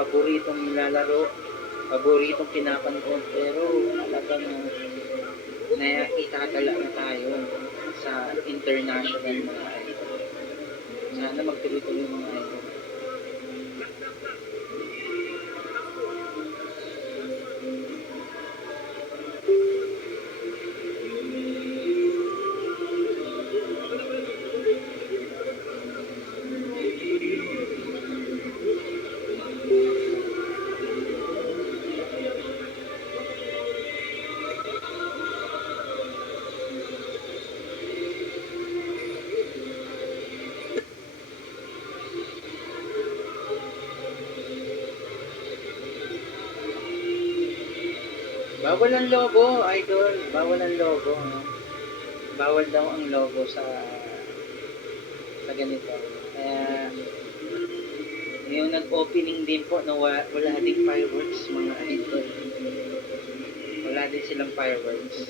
paboritong nilalaro, paboritong pinapanood, pero talagang nakikitagala na tayo sa international mga idol. Sana magtuloy-tuloy mga idol. Bawal ang logo, idol. Bawal ang logo. No? Bawal daw ang logo sa ganito. Kaya, yung nag-opening din po, no, wala ding fireworks, mga idol. Wala din silang fireworks.